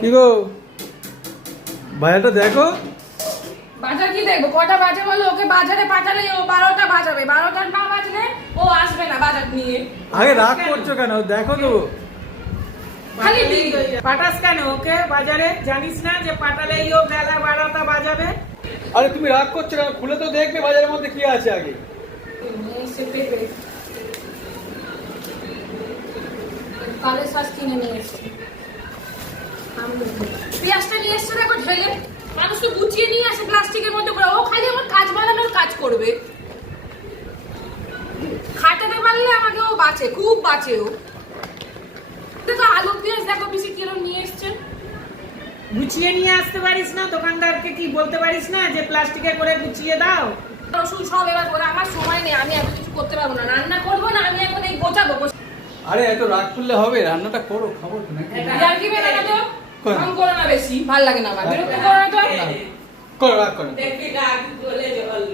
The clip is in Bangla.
কি গো বাজারটা দেখো। বাজার কি দেখবো? কটা বাজে বলো? ওকে বাজারে পাঠালে ও 12টা বাজাবে, 12টার না বাজলে ও আসবে না বাজার নিয়ে। আগে রাগ করছো কেন? দেখো তো খালি পাঠাস কেন ওকে বাজারে? জানিস না যে পাঠালেই ও বেলা 12টা বাজাবে? আরে তুমি রাগ করছো কেন? খুলে তো দেখবে বাজারের মধ্যে কি আছে আগে। কালের শাঁস কিনে নিয়ে এসছি। পেঁয়াজটা নিয়ে এসছে দেখো ঢেলে। মানুষ তো গুছিয়ে নিয়ে আসে প্লাস্টিকের মধ্যে করে। ও খালি আমার কাজ বানানোর কাজ করবে। খাটাতে পারলে আমাকে ও বাঁচে, খুব বাঁচে ও। দেখো আলু পেঁয়াজ দেখো পিসি কিরম নিয়ে এসছে। গুছিয়ে নিয়ে আসতে পারিস না? দোকানদারকে কি বলতে পারিস না যে প্লাস্টিকে করে গুছিয়ে দাও? রসুন সব এবার করে। আমার সময় নেই, আমি এত কিছু করতে পারবো না, রান্না করবো না, আমি এখন এই গোছাবো। আরে এত রাগ করলে হবে? রান্নাটা করো, খাবো তো নাকি? আর কি বেলা তো কম করো না বেশি, ভাল লাগে না আমার। বিরক্ত করো না তো। করো, রাগ করো। দেখবি রাগ বলে জল